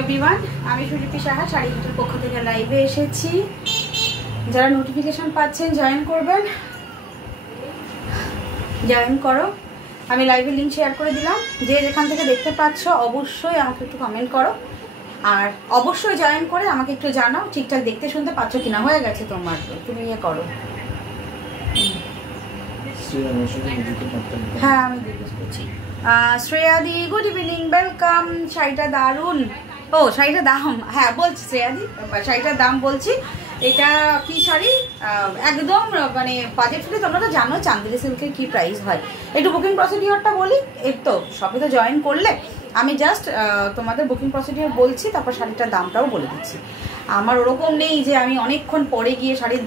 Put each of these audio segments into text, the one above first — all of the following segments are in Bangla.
এভরিওয়ান, আমি সুদীপ্তি সাহা শাড়িঘাটের পক্ষ থেকে লাইভে এসেছি। যারা নোটিফিকেশন পাচ্ছেন জয়েন করবেন, জয়েন করো। আমি লাইভের লিঙ্ক শেয়ার করে দিলাম। যে যেখান থেকে দেখতে পাচ্ছ অবশ্যই আমাকে একটু কমেন্ট করো, আর অবশ্যই জয়েন করে আমাকে একটু জানাও ঠিকঠাক দেখতে শুনতে পাচ্ছ কিনা। হয়ে গেছে তোমার, তুমি ইয়ে করো। হ্যাঁ, আমি জিজ্ঞেস করছি। শ্রেয়াদি গুড ইভিনিং, ওয়েলকাম। শাড়িটা দারুণ। ও, শাড়িটার দাম, হ্যাঁ বলছি শ্রেয়াদি, শাড়িটার দাম বলছি। এটা কি শাড়ি, একদম মানে বাজেট ফ্রি। তোমরা তো জানো চান্দেরি সিল্কের কি প্রাইস হয়। একটু বুকিং প্রসিডিওরটা বলি। এই তো সবে তো জয়েন করলে, আমি জাস্ট তোমাদের বুকিং প্রসিডিওর বলছি, তারপর শাড়িটার দামটাও বলে দিচ্ছি। আমার ওরকম নেই যে আমি অনেকক্ষণ পরে গিয়ে শাড়ির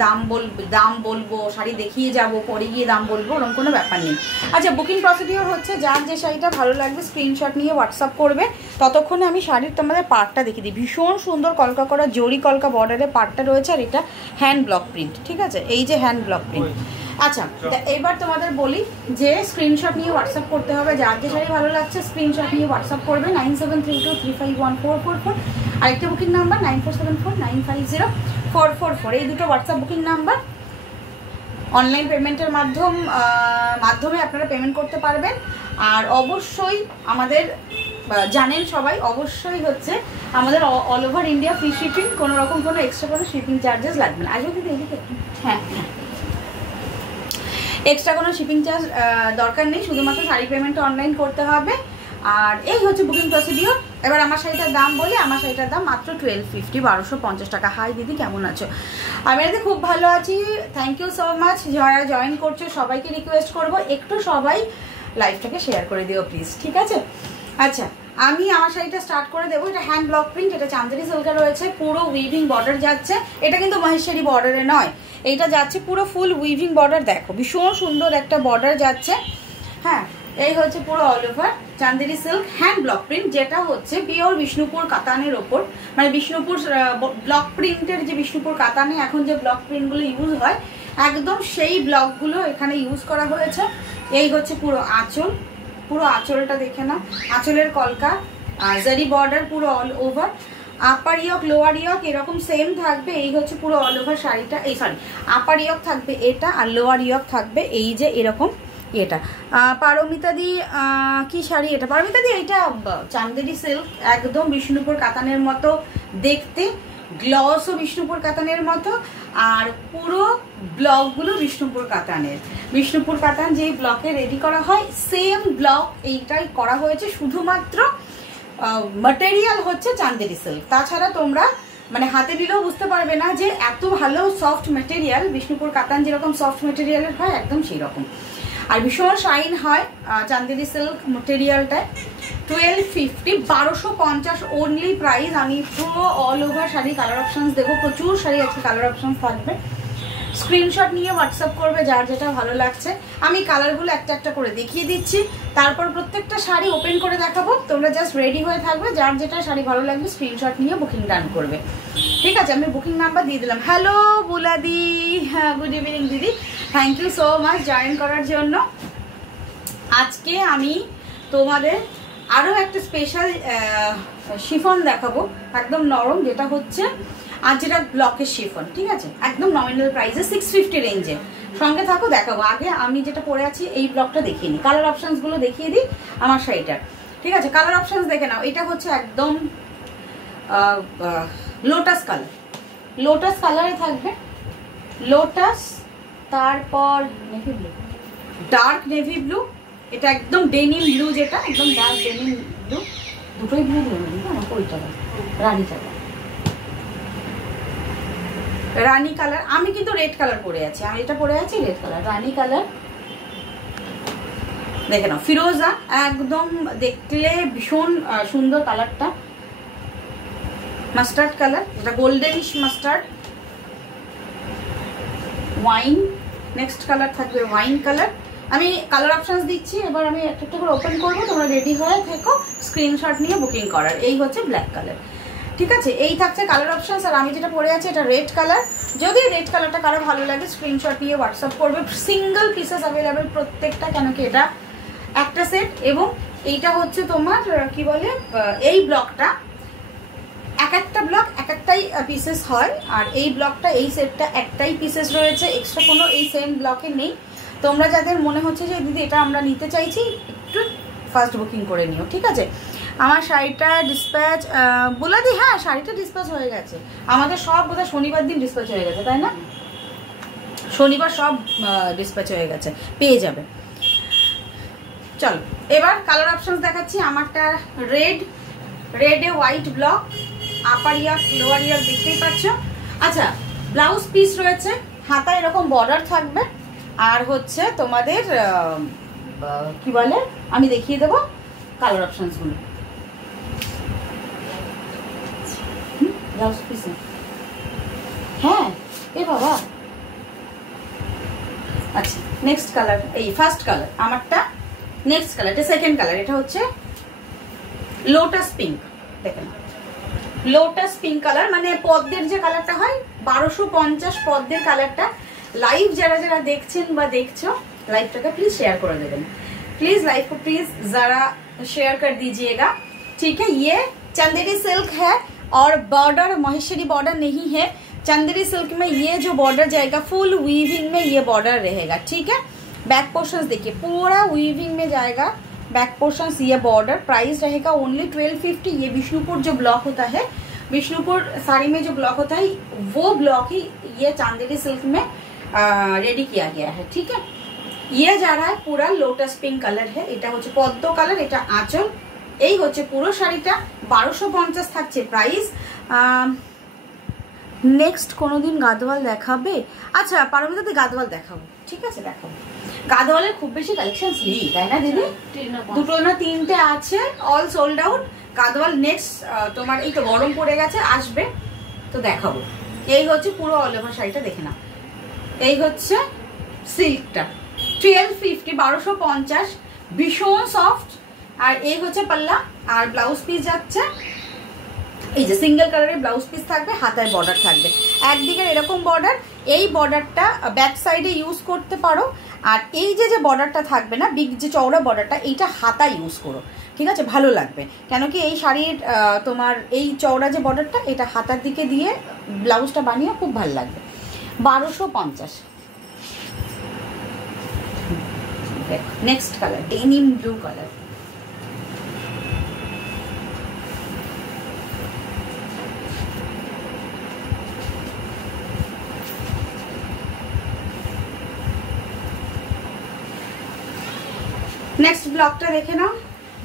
দাম বলবো, শাড়ি দেখিয়ে যাব, পরে গিয়ে দাম বলবো, ওরকম কোনো ব্যাপার নেই। আচ্ছা, বুকিং প্রসিডিওর হচ্ছে যার যে শাড়িটা ভালো লাগবে স্ক্রিনশট নিয়ে হোয়াটসঅ্যাপ করবে। ততক্ষণে আমি শাড়ির তোমাদের পার্টটা দেখিয়ে দিই। ভীষণ সুন্দর কলকা করা জরি কলকা বর্ডারের পার্টটা রয়েছে, আর এটা হ্যান্ড ব্লক প্রিন্ট। ঠিক আছে, এই যে হ্যান্ড ব্লক প্রিন্ট। আচ্ছা, এবার তোমাদের বলি যে স্ক্রিনশট নিয়ে হোয়াটসঅ্যাপ করতে হবে। যার যে শাড়ি ভালো লাগছে স্ক্রিনশট নিয়ে হোয়াটসঅ্যাপ করবে 9732351444। আরেকটা বুকিং নাম্বার 9474950444। এই দুটো হোয়াটসঅ্যাপ বুকিং নাম্বার। অনলাইন পেমেন্টের মাধ্যমে আপনারা পেমেন্ট করতে পারবেন। আর অবশ্যই আমাদের জানেন সবাই, অবশ্যই হচ্ছে আমাদের all over India free shipping. কোনো রকম কোনো এক্সট্রা কোনো শিপিং চার্জেস লাগবে না। আসলে দিদি এদিকে, হ্যাঁ হ্যাঁ, এক্সট্রা কোনো শিপিং চার্জ দরকার নেই, শুধুমাত্র শাড়ি পেমেন্টটা অনলাইন করতে হবে। আর এই হচ্ছে বুকিং প্রসিডিওর। এবার আমার শাড়িটার দাম বলি। আমার শাড়িটার দাম মাত্র 1250, 1250 টাকা। হাই দিদি, কেমন আছো? আমি এতে খুব ভালো আছি, থ্যাংক ইউ সো মাচ। যারা জয়েন করছো সবাইকে রিকোয়েস্ট করবো একটু সবাই লাইভটাকে শেয়ার করে দিও প্লিজ, ঠিক আছে? আচ্ছা, আমি আমার শাড়িটা স্টার্ট করে দেবো। এটা হ্যান্ড ব্লক প্রিন্ট, এটা চান্দেরি সিল্কে রয়েছে, পুরো উইভিং বর্ডার যাচ্ছে। এটা কিন্তু মহেশ্বরী বর্ডারে নয়, এইটা যাচ্ছে পুরো ফুল উইভিং বর্ডার। দেখো ভীষণ সুন্দর একটা বর্ডার যাচ্ছে। হ্যাঁ, এই হচ্ছে পুরো all over Chanderi silk hand block print, যেটা হচ্ছে পিওর বিষ্ণুপুর কাতানের ওপর, মানে বিষ্ণুপুর ব্লক প্রিন্টের যে বিষ্ণুপুর কাতানে এখন যে ব্লক প্রিন্টগুলো ইউজ হয়, একদম সেই ব্লকগুলো এখানে ইউজ করা হয়েছে। এই হচ্ছে পুরো আঁচল, পুরো আঁচলটা দেখে না, আঁচলের কলকা, জারি বর্ডার পুরো অল ওভার। আপার ইয়ক লোয়ার ইয়ক এরকম সেম থাকবে। এই হচ্ছে পুরো অল ওভার শাড়িটা। এই সরি, আপার ইয়ক থাকবে এটা, আর লোয়ার ইয়ক থাকবে এই যে এরকম এটা। পারমিতাদি কি শাড়ি এটা? পারমিতাদি এইটা চান্দেরি সিল্ক, একদম বিষ্ণুপুর কাতানের মতো দেখতে, গ্লসও বিষ্ণুপুর কাতানের মতো, আর পুরো ব্লকগুলো বিষ্ণুপুর কাতানের। বিষ্ণুপুর কাতান যেই ব্লকে রেডি করা হয় সেম ব্লক এইটাই করা হয়েছে, শুধুমাত্র ম্যাটেরিয়াল হচ্ছে চান্দেরি সিল্ক। তাছাড়া তোমরা মানে হাতে দিলেও বুঝতে পারবে না যে এত ভালো সফট ম্যাটেরিয়াল। বিষ্ণুপুর কাতান যেরকম সফট ম্যাটেরিয়ালের হয় একদম সেই রকম, আর ভীষণ শাইন হয় চান্দেরি সিল্ক ম্যাটেরিয়ালটায়। 1250, 1250 only price. আমি পুরো all over sari colour options দেবো, প্রচুর শাড়ি আছে, কালার অপশানস থাকবে। স্ক্রিনশট নিয়ে হোয়াটসঅ্যাপ করবে যার যেটা ভালো লাগছে। আমি কালারগুলো একটা একটা করে দেখিয়ে দিচ্ছি, তারপর প্রত্যেকটা শাড়ি ওপেন করে দেখাবো। তোমরা জাস্ট রেডি হয়ে থাকবে, যার যেটা শাড়ি ভালো লাগবে স্ক্রিনশট নিয়ে বুকিং ডান করবে, ঠিক আছে? আমি বুকিং নাম্বার দিয়ে দিলাম। হ্যালো বুলাদি, হ্যাঁ গুড ইভিনিং দিদি, thank you so much join করার জন্য। আজকে আমি তোমাদের আরও একটা স্পেশাল শিফন দেখাবো, একদম নরম, যেটা হচ্ছে আর যেটা ব্লকের শিফন, ঠিক আছে? একদম নমিনাল প্রাইসে 650 রেঞ্জে। সঙ্গে থাকো, দেখাবো। আগে আমি যেটা পরে আছি এই ব্লকটা দেখিয়ে নিই, কালার অপশানসগুলো দেখিয়ে দিই আমার শাড়িটার, ঠিক আছে? কালার অপশানস দেখে নাও। এটা হচ্ছে একদম লোটাস কালার, লোটাস কালারে থাকবে, লোটাস, তারপর navy blue, dark navy blue, এটা একদম ডেনিম ব্লু, যেটা একদম ডার্ক ডেনিম ব্লু, দুটোই ব্লু নেই আমার ওইটা রানী কালার, রানী কালার। আমি কিন্তু রেড কালার পরে আছি, আমি এটা পরে আছি রেড কালার, রানী কালার দেখে নাও। ফিরোজা, একদম দেখলে ভীষণ সুন্দর কালারটা। মাস্টার্ড কালার, এটা goldenish mustard, wine, next colour থাকবে ওয়াইন কালার। আমি কালার অপশানস দিচ্ছি, এবার আমি একটা একটা করে ওপেন করবো, তোমরা রেডি হয়ে থেকো স্ক্রিনশট নিয়ে বুকিং করার। এই হচ্ছে ব্ল্যাক কালার, ঠিক আছে? এই থাকছে কালার অপশানস। আর আমি যেটা পরে আছি এটা রেড কালার। যদি রেড কালারটা কারো ভালো লাগে স্ক্রিনশট নিয়ে হোয়াটসঅ্যাপ করবে। সিঙ্গেল পিসেস অ্যাভেলেবেল প্রত্যেকটা, কেন কি এটা একটা সেট। এবং এইটা হচ্ছে তোমার কি বলে, এই ব্লকটা এক একটা ব্লক এক একটাই পিসেস হয়, আর এই ব্লকটা এই সেটটা একটাই পিসেস রয়েছে, এক্সট্রা কোনো এই সেম ব্লকে নেই। তোমরা যাদের মনে হচ্ছে যে দিদি এটা আমরা নিতে চাইছি, একটু ফার্স্ট বুকিং করে নিও, ঠিক আছে। আমার শাড়িটা ডিসপ্যাচ বলে দিই, হ্যাঁ শাড়িটা ডিসপ্যাচ হয়ে গেছে আমাদের সব, বোধহয় শনিবার দিন ডিসপ্যাচ হয়ে গেছে, তাই না? শনিবার সব ডিসপ্যাচ হয়ে গেছে, পেয়ে যাবে। চলো এবার কালার অপশনস দেখাচ্ছি। আমারটা রেডে হোয়াইট ব্লক, আপার ইয়ার লোয়ার ইয়ার দেখতেই পাচ্ছ। আচ্ছা, ব্লাউজ পিস রয়েছে, হাতায় এরকম বর্ডার থাকবে, আর হচ্ছে তোমাদের কি বলে, আমি দেখিয়ে দেবো কালার অপশনস গুলো। ব্লাউজ পিস, হ্যাঁ এ বাবা। আচ্ছা নেক্সট কালার, এই ফার্স্ট কালার আমারটা, নেক্সট কালার এটা সেকেন্ড কালার, এটা হচ্ছে লোটাস পিঙ্ক। দেখেন লোটাস পিঙ্ক কালার, মানে পদ্মের যে কালারটা হয় 1250 পদ্মের কালারটা। লাইভ যারা যারা দেখছেন বা দেখছো, लाइव प्लीज शेयर कर देवें, प्लीज लाइव को प्लीज जरा शेयर कर दीजिएगा, ठीक है। ये चंदेरी सिल्क है और बॉर्डर महेश्वरी बॉर्डर नहीं है। चंदेरी सिल्क में ये जो बॉर्डर जाएगा फुल वीविंग में ये बॉर्डर रहेगा, ठीक है। बैक पोर्शन देखिए पूरा वीविंग में जाएगा, बैक पोर्शन ये बॉर्डर। प्राइस रहेगा ओनली 1250। ये विष्णुपुर जो ब्लॉक होता है, विष्णुपुर साड़ी में जो ब्लॉक होता है वो ब्लॉक ही ये चांदेरी सिल्क में रेडी किया गया है, ठीक है। ये जा रहा है पूरा लोटस पिंक कलर है, এটা হচ্ছে পদ্ম কালার, এটা আঁচল, এই হচ্ছে পুরো শাড়িটা 1250 থাকছে প্রাইস। নেক্সট কোনোদিন গাদওয়াল দেখাবে? আচ্ছা পারমিতাতে গাদওয়াল দেখাবো, ঠিক আছে দেখাবো। গাদওয়ালের খুব বেশি কালেকশনস নেই তাই না দিদি? দুটো না তিনটে আছে, all sold out. Gadwal next তোমার এই তো গরম পড়ে গেছে, আসবে তো দেখাবো। এই হচ্ছে পুরো অল ওভার শাড়িটা দেখে না। এই হচ্ছে সিল্কটা 1250 1250 ভীষণ সফট। আর এই হচ্ছে পাল্লা, আর ব্লাউজ পিস যাচ্ছে এই যে সিঙ্গেল কালারের ব্লাউজ পিস থাকবে, হাতায় বর্ডার থাকবে একদিকে এরকম বর্ডার। এই বর্ডারটা ব্যাক সাইডে ইউজ করতে পারো, আর এই যে যে বর্ডারটা থাকবে না বিগ যে চওড়া বর্ডারটা, এইটা হাতা ইউজ করো, ঠিক আছে, ভালো লাগবে। কেন কি এই শাড়ির তোমার এই চওড়া যে বর্ডারটা এটা হাতার দিকে দিয়ে ব্লাউজটা বানিয়ে খুব ভালো লাগবে। 1250। Next colour denim blue colour, next ब्लॉकटा देखे ना।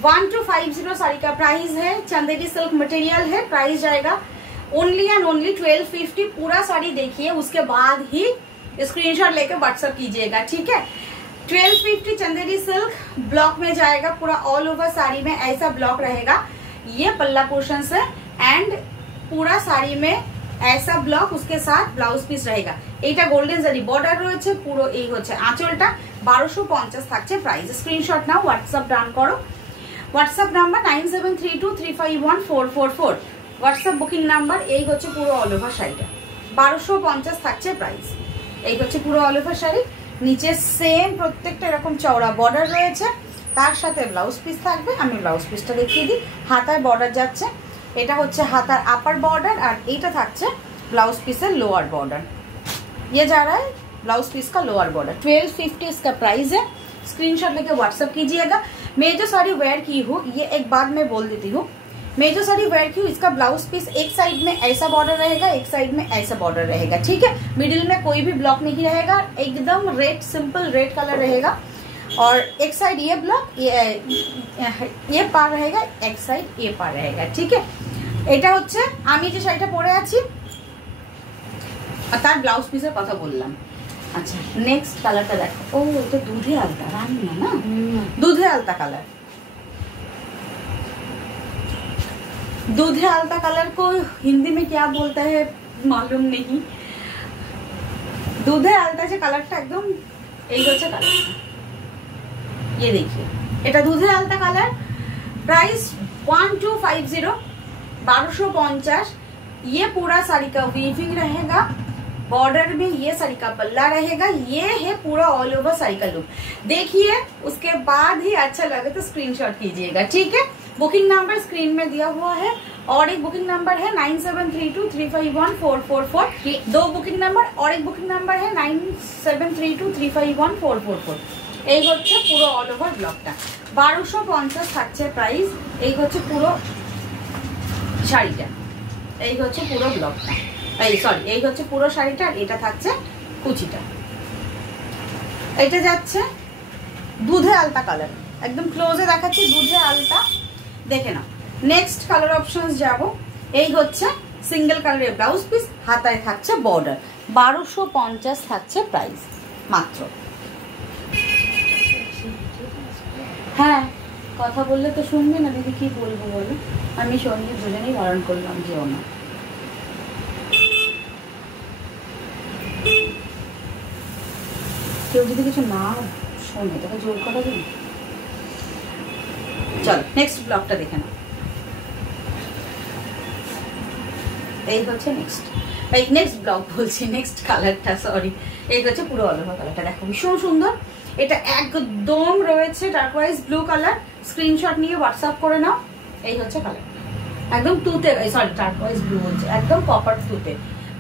1250 साड़ी का प्राइस है, चंदेरी सिल्क मटेरियल है। प्राइस जाएगा ओनली एंड ओनली 1250। पूरा साड़ी देखिए उसके बाद ही स्क्रीनशॉट लेकर व्हाट्सएप कीजिएगा, ठीक है। 1250 चंदेरी सिल्क ब्लॉक में जाएगा, पूरा ऑल ओवर साड़ी में ऐसा ब्लॉक रहेगा। ये पल्ला पोर्शन से एंड पूरा साड़ी में ऐसा ब्लॉक, उसके साथ ब्लाउज पीस रहेगा। এটা গোল্ডেন জারি বর্ডার রয়েছে, পুরো এই হচ্ছে আঁচলটা। 1250 থাকছে প্রাইস। স্ক্রিনশট নাও, হোয়াটসঅ্যাপ ডান করো। WhatsApp number 9732351444, WhatsApp booking number. এই হচ্ছে পুরো অল ওভার শাড়িটা 1250 থাকছে প্রাইস। এই হচ্ছে পুরো অল ওভার শাড়ি, নিচে সেম প্রত্যেকটা এরকম চওড়া বর্ডার রয়েছে, তার সাথে ব্লাউজ পিস থাকবে। আমি ব্লাউজ পিসটা দেখিয়ে দিই। হাতায় বর্ডার যাচ্ছে, এটা হচ্ছে হাতার আপার বর্ডার, আর এইটা থাকছে ब्लाउज पीस है लोअर बॉर्डर। ये जा रहा है ब्लाउज पीस का लोअर बॉर्डर। 1250 इसका प्राइस है। स्क्रीनशॉट लेके व्हाट्सएप कीजिएगा। मैं जो साड़ी वेयर की हूँ, ये एक बात मैं बोल देती हूँ, मैं जो साड़ी वेयर की हूँ इसका ब्लाउज पीस एक साइड में ऐसा बॉर्डर रहेगा, एक साइड में ऐसा बॉर्डर रहेगा, ठीक है। मिडिल में कोई भी ब्लॉक नहीं रहेगा, एकदम रेड सिंपल रेड कलर रहेगा। और एक साइड ये ब्लॉक ये पार रहेगा, एक साइड ये पार रहेगा, ठीक है। এটা হচ্ছে আমি যে শাড়িটা পরে আছি আর তার ব্লাউজ পিসের কথা বললাম। আচ্ছা নেক্সট কালারটা দেখো। ও এটা দুধে আলতা, রানী না, দুধে আলতা কালার। दूधे आलता कलर को हिंदी में क्या बोलता है मालूम नहीं। दूधे आलता जो कलरটা একদম এই হচ্ছে কালারটা, ये देखिए এটা दूधे आलता कलर। प्राइस 1250 1250। ये पूरा साड़ी का वीविंग रहेगा, बॉर्डर में ये साड़ी का पल्ला रहेगा। ये है पूरा ऑल ओवर साड़ी का लुक। देखिए उसके बाद ही अच्छा लगे तो स्क्रीनशॉट कीजिएगा, ठीक है। बुकिंग नंबर स्क्रीन में दिया हुआ है और एक बुकिंग नंबर है 9732351444। 2 बुकिंग नंबर और एक बुकिंग नंबर है 9732351444। এই হচ্ছে পুরো অল ওভার ব্লকটা 1250 থাকছে প্রাইস। এই হচ্ছে পুরো শাড়িটা, এই হচ্ছে পুরো ব্লকটা, এই সরি এই হচ্ছে পুরো শাড়িটা। এটা থাকছে কুচিটা। এটা যাচ্ছে দুধে আলতা কালার, একদম ক্লোজে দেখাচ্ছি, দুধে আলতা, দেখে নাও। নেক্সট কালার অপশনস যাব। এই হচ্ছে সিঙ্গেল কালারের ব্লাউজ পিস, হাতায় থাকছে বর্ডার, 1250 থাকছে প্রাইস মাত্র। হ্যাঁ কথা বললে তো শুনবে না দিদি, কি বলবো বলো, আমি সঙ্গে দুজনেই বারণ করলাম যেও না। কেউ যদি কিছু না শোনে তাকে জোর করা যাবে। চলো নেক্সট ব্লকটা দেখে নাও। এই হচ্ছে নেক্সট ব্লক বলছি, নেক্সট কালারটা, সরি। এই হচ্ছে পুরো অল ওভার কালারটা, দেখো ভীষণ সুন্দর। এটা একদম রয়েছে টার্কোয়াইজ ব্লু কালার, স্ক্রিনশট নিয়ে হোয়াটসঅ্যাপ করে নাও। এই হচ্ছে কালার, একদম তুতে, সরি টার্কোয়াইজ ব্লু হচ্ছে, একদম কপার তুতে,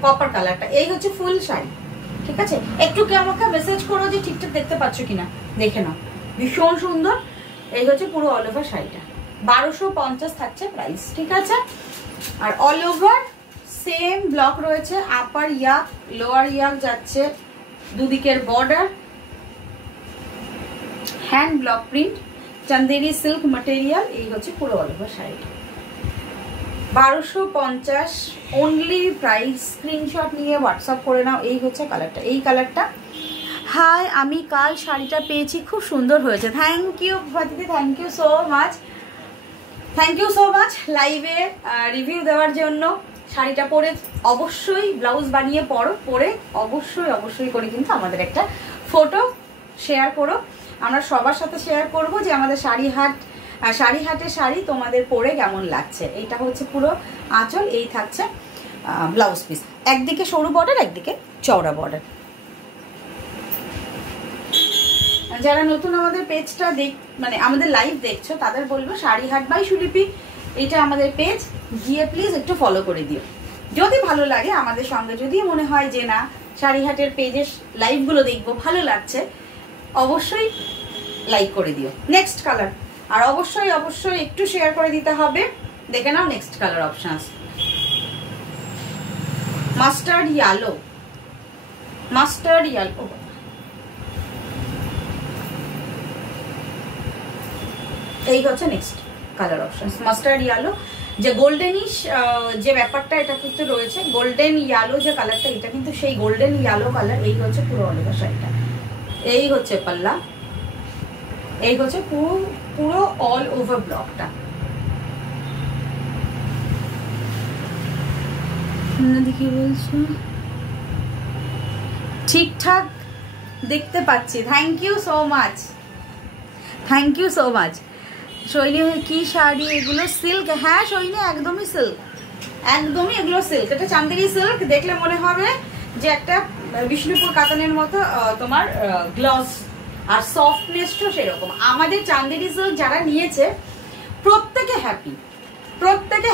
কপার কালারটা। এই হচ্ছে ফুল শাড়ি, ঠিক আছে। একটু কে আমাকে মেসেজ করো যে ঠিকঠাক দেখতে পাচ্ছ কিনা, দেখে নাও, ভীষণ সুন্দর। এই হচ্ছে পুরো অল ওভার শাড়িটা, 1250 থাকছে প্রাইস, ঠিক আছে। আর অল ওভার সেম ব্লক রয়েছে, আপার ইয়াক লোয়ার ইয়াক যাচ্ছে, দুদিকের border, hand block print, Chanderi silk material. এই হচ্ছে পুরো অল ওভার শাড়িটা, 1250 অনলি প্রাইস। স্ক্রিনশট নিয়ে হোয়াটসঅ্যাপ করে নাও। এই হচ্ছে কালারটা, এই কালারটা। হাই, আমি কাল শাড়িটা পেয়েছি, খুব সুন্দর হয়েছে। থ্যাংক ইউ ভাতিদি, thank you so much, thank you so much লাইভে রিভিউ দেওয়ার জন্য। শাড়িটা পরে অবশ্যই ব্লাউজ বানিয়ে পরে অবশ্যই করে কিন্তু আমাদের একটা ফটো শেয়ার করো। আমরা সবার সাথে শেয়ার করব যে আমাদের শাড়িহাটের শাড়ি তোমাদের পরে কেমন লাগছে। এইটা হচ্ছে পুরো আঁচল, এই থাকছে ব্লাউজ পিস, একদিকে সরু বর্ডার একদিকে চওড়া বর্ডার। যারা নতুন আমাদের পেজটা মানে আমাদের লাইভ দেখছো তাদের বলবো শাড়িহাট বাই সুলিপি, এটা আমাদের পেজ, গিয়ে প্লিজ একটু ফলো করে দিও। যদি ভালো লাগে আমাদের সঙ্গে, যদি মনে হয় যে না শাড়িহাটের পেজের লাইভগুলো দেখবো ভালো লাগছে, অবশ্যই লাইক করে দিও। নেক্সট কালার, আর অবশ্যই একটু শেয়ার করে দিতে হবে। দেখে নাও next colour options, mustard yellow, এই হচ্ছে next colour options, mustard yellow. যে গোল্ডেনিশ যে ব্যাপারটা এটা কিন্তু রয়েছে, গোল্ডেন ইয়েলো যে কালারটা, এটা কিন্তু সেই গোল্ডেন ইয়েলো কালার। এই হচ্ছে পুরো অল ওভার শাড়িটা, এই হচ্ছে পাল্লা, এই হচ্ছে পুরো অল ওভার ব্লকটা। কি বলছো? ঠিকঠাক দেখতে পাচ্ছি, thank you so much, thank you so much. Shaili কি শাড়ি এগুলো? সিল্ক? হ্যাঁ শৈলী, একদমই সিল্ক, একদমই এগুলো সিল্ক। এটা চান্দেরি সিল্ক, দেখলে মনে হবে যে একটা বিষ্ণুপুর কাতানের মতো তোমার গ্লস, আর সফটনেসটা সেরকম। আমাদের চান্দেরি সিল্ক যারা নিয়েছে প্রত্যেকে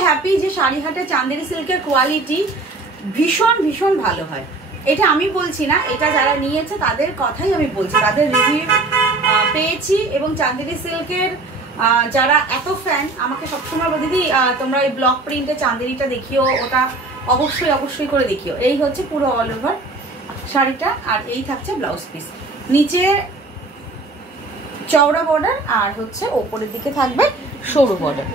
হ্যাপি যে শাড়িহাটে চান্দেরি সিল্কের কোয়ালিটি ভীষণ ভালো হয়। এটা আমি বলছি না, এটা যারা নিয়েছে তাদের কথাই আমি বলছি, তাদের রিভিউ পেয়েছি। এবং চান্দেরি সিল্কের যারা এত ফ্যান, আমাকে সবসময় বলে দিদি তোমরা ওই ব্লক প্রিন্টে চান্দেরিটা দেখিও, ওটা অবশ্যই করে দেখিও। এই হচ্ছে পুরো অল ওভার শাড়িটা, আর এই থাকছে ব্লাউজ পিস, নিচে চওড়া বর্ডার, আর হচ্ছে ওপরের দিকে থাকবে সরু বর্ডার।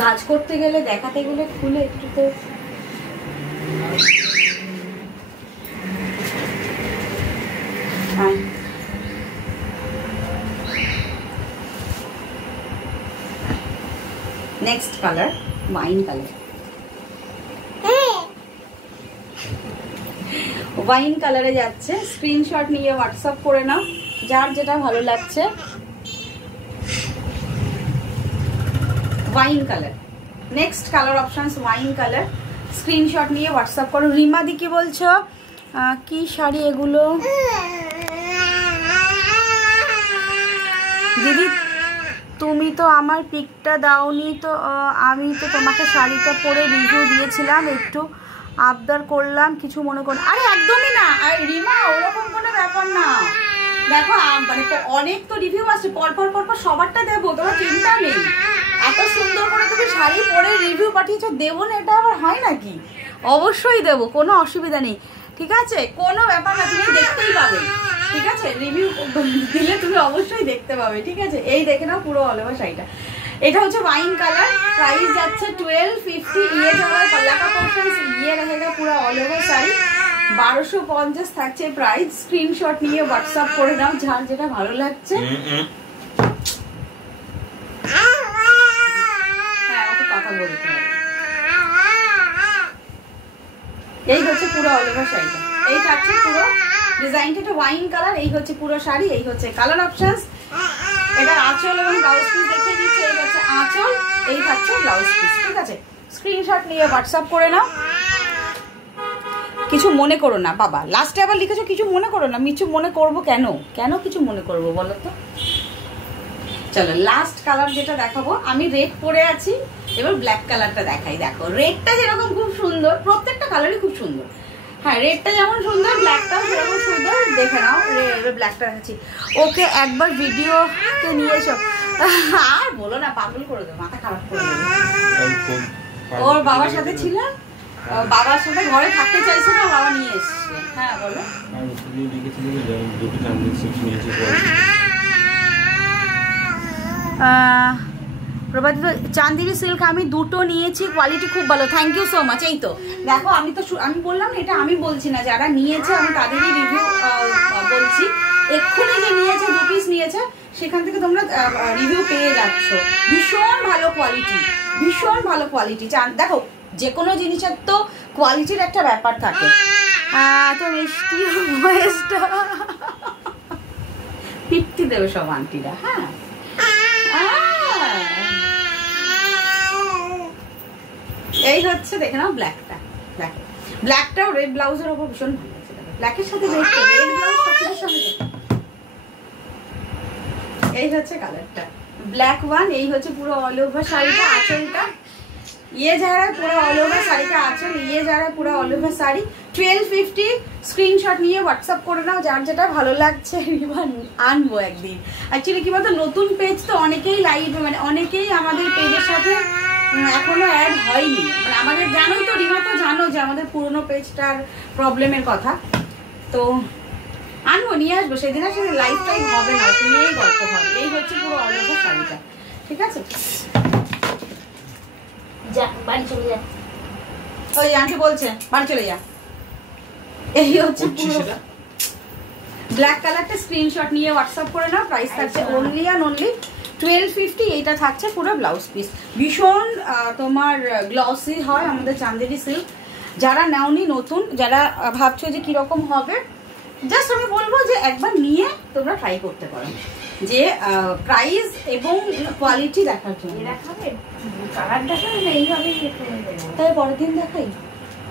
ভাঁজ করতে গেলে, দেখাতে গেলে খুলে একটু তো next colour wine colour, wine কালারে যাচ্ছে। স্ক্রিনশট নিয়ে হোয়াটসঅ্যাপ করে নাও যার যেটা ভালো লাগছে। Wine colour, next colour options wine colour, screenshot নিয়ে হোয়াটসঅ্যাপ করো। রিমা দি কি বলছো? কি শাড়ি এগুলো দিদি? তুমি তো আমার পিকটা দাওনি, তো আমি তো তোমাকে শাড়িটা পরে রিভিউ দিয়েছিলাম, একটু আবদার করলাম, কিছু মনে করো। আরে একদমই না, আর রিমা ওরকম কোনো ব্যাপার না। দেখো মানে অনেক তো রিভিউ আসছে, পরপর সবারটা দেবো, তোমার চিন্তা নেই। এত সুন্দর করে তুমি শাড়ি পরে রিভিউ পাঠিয়েছো, দেবো না এটা আবার হয় নাকি? অবশ্যই দেবো, কোনো অসুবিধা নেই, ঠিক আছে, কোনো ব্যাপার না, তুমি দেখতেই পাবে, ঠিক আছে, রিভিউ দিলে তুমি অবশ্যই দেখতে পাবে, ঠিক আছে। এই দেখে নাও পুরো অল ওভার শাড়িটা। এটা হচ্ছে ওয়াইন কালার, প্রাইস যাচ্ছে 1250। ইয়ে যাওয়ার পাল্লা का पोर्शन ये रहेगा पूरा ऑल ओवर শাড়ি 1250 থাকছে প্রাইস। স্ক্রিনশট নিয়ে হোয়াটসঅ্যাপ করে নাও যার যেটা ভালো লাগছে। হ্যাঁ ওকে কথা বলতে হবে। এই হচ্ছে পুরো অল ওভার শাড়িটা, এই থাকছে পুরো ডিজাইনটা, এটা ওয়াইন কালার, এই হচ্ছে পুরো শাড়ি, এই হচ্ছে কালার অপশনস। এটা আঁচল এবং ব্লাউজ পিস দেখিয়ে দিচ্ছে, এই হচ্ছে আঁচল, এই থাকছে ব্লাউজ পিস, ঠিক আছে। স্ক্রিনশট নিয়ে হোয়াটসঅ্যাপ করে নাও। কিছু মনে করো না বাবা, লাস্টে আবার লিখেছো কিছু মনে করো না, কিছু মনে করবো কেন? কেন কিছু মনে করবো বলো তো? চলো লাস্ট কালার যেটা দেখাবো, আমি রেড পরে আছি, এবার ব্ল্যাক কালারটা দেখাই। দেখো রেডটা যেরকম খুব সুন্দর, প্রত্যেকটা কালারই খুব সুন্দর। হ্যাঁ রেডটা যেমন সুন্দর, ব্ল্যাকটাও সেরকম সুন্দর, দেখে নাও। এবার ব্ল্যাকটা দেখাচ্ছি। ওকে একবার ভিডিওতে নিয়ে এসো। আর বলো না, পাগল করে দেবো, মাথা খারাপ করে দেবো। ওর বাবার সাথে ছিলাম, বাবার সাথে ঘরে থাকতে চাইছে না, বাবা নিয়ে এসছে। হ্যাঁ বলো। প্রভাতিত চান্দিনী সিল্ক আমি দুটো নিয়েছি, কোয়ালিটি খুব ভালো, থ্যাংক ইউ সো মাচ। এই তো দেখো, আমি বললাম না, এটা আমি বলছি না, যারা নিয়েছে আমি তাদেরই রিভিউ বলছি। এক্ষুনি যে নিয়েছে, 2 পিস নিয়েছে, সেখান থেকে তোমরা রিভিউ পেয়ে যাচ্ছ। ভীষণ ভালো কোয়ালিটি, ভীষণ ভালো কোয়ালিটি। দেখো যে কোনো জিনিসের তো কোয়ালিটির একটা ব্যাপার থাকে। তো মিষ্টি ভয়েসটা পিট্টি দেবে সব আন্টিরা। হ্যাঁ এই হচ্ছে, দেখে নাও ব্ল্যাকটা, ব্ল্যাকটাও রেড ব্লাউজের উপর ভীষণ ভালো আছে। ব্ল্যাকের সাথে রেড ব্লাউজ সবকিছুর সঙ্গে। এই হচ্ছে কালারটা, ব্ল্যাক ওয়ান। এই হচ্ছে পুরো অল ওভার শাড়িটা, আঁচলটা ये जा रहा है पूरा ऑल ओवर শাড়ি का आंचल, ये जा रहा है पूरा ऑल ओवर শাড়ি 1250। স্ক্রিনশট নিয়ে হোয়াটসঅ্যাপ করে নাও যার যেটা ভালো লাগছে। আনবো একদিন, অ্যাকচুয়ালি কি বলতো, নতুন পেজ তো অনেকেই লাইভ, মানে অনেকেই আমাদের পেজের সাথে এখনো অ্যাড হয়নি। মানে আমাদের জানোই তো, রিমা তো জানো যে আমাদের পুরোনো পেজটার প্রবলেমের কথা। তো আনবো, নিয়ে আসবো, সেদিন আর সেদিন লাইভ টাইম হবে না, নিয়েই গল্প হবে। এই হচ্ছে পুরো অল ওভার শাড়িটা, ঠিক আছে। যা বাড়ি চলে যা, ওই আন্টি বলছে বাড়ি চলে যা। এই হচ্ছে পুরো ব্ল্যাক কালারটা, স্ক্রিনশট নিয়ে হোয়াটসঅ্যাপ করে নাও। প্রাইস থাকছে অনলি অ্যান্ড অনলি 1250। এইটা থাকছে পুরো ব্লাউজ পিস, ভীষণ তোমার গ্লসি হয় আমাদের চান্দেরি সিল্ক। যারা নাওনি, নতুন যারা ভাবছো যে কিরকম হবে, জাস্ট আমি বলবো যে একবার নিয়ে তোমরা ট্রাই করতে পারো, যে প্রাইস এবং কোয়ালিটি দেখার জন্য। দেখাবে কালার দেখাবে না এইভাবে, তাই পরের দিন দেখাই।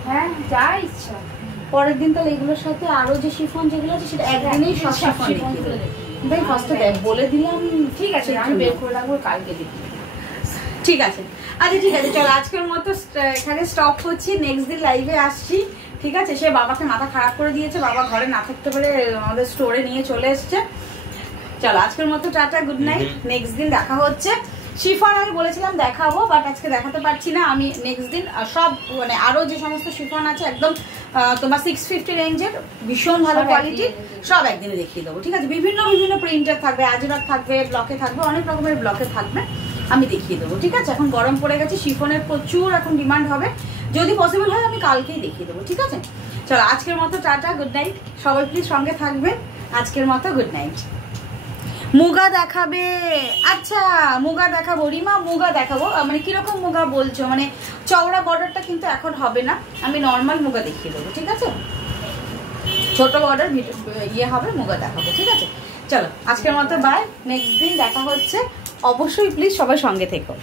হ্যাঁ যা ইচ্ছা, পরের দিন তাহলে এগুলোর সাথে আরো যে শিফন যেগুলো আছে সেটা একদিনেই সব শিফন দেখ। ফার্স্টে দেখ বলে দিলাম, ঠিক আছে, আমি বের করে রাখবো, কালকে দেখি, ঠিক আছে। আচ্ছা ঠিক আছে, চলো আজকের মতো এখানে স্টপ হচ্ছি, নেক্সট দিন লাইভে আসছি, ঠিক আছে। সে বাবাকে মাথা খারাপ করে দিয়েছে, বাবা ঘরে না থাকতে পারে আমাদের স্টোরে নিয়ে চলে এসছে। চলো আজকের মতো টাটা, গুড নাইট, নেক্সট দিন দেখা হচ্ছে। শিফন আমি বলেছিলাম দেখাবো, বাট আজকে দেখাতে পারছি না। আমি নেক্সট দিন সব মানে আরো যে সমস্ত শিফন আছে একদম তোমার 650 রেঞ্জের ভীষণ ভালো কোয়ালিটি, সব একদিনে দেখিয়ে দেবো, ঠিক আছে। বিভিন্ন বিভিন্ন প্রিন্টার থাকবে, আজরাক থাকবে, ব্লকে থাকবে, অনেক রকমের ব্লকে থাকবে, আমি দেখিয়ে দেবো, ঠিক আছে। এখন গরম পড়ে গেছে, শিফনের প্রচুর এখন ডিমান্ড হবে, যদি পসিবল হয় আমি কালকেই দেখিয়ে দেবো, ঠিক আছে। চলো আজকের মতো টাটা, গুড নাইট, সবাই প্লিজ সঙ্গে থাকবেন। আজকের মতো গুড নাইট। মুগা দেখাবে? আচ্ছা মুগা দেখাবো রিমা, মুগা দেখাবো। মানে কিরকম মুগা বলছো? মানে চওড়া বর্ডারটা কিন্তু এখন হবে না, আমি নর্মাল মুগা দেখিয়ে দেবো, ঠিক আছে। ছোট বর্ডার ইয়ে হবে, মুগা দেখাবো, ঠিক আছে। চলো আজকের মতো বাই, নেক্সট দিন দেখা হচ্ছে। অবশ্যই প্লিজ সবাই সঙ্গে থেকো।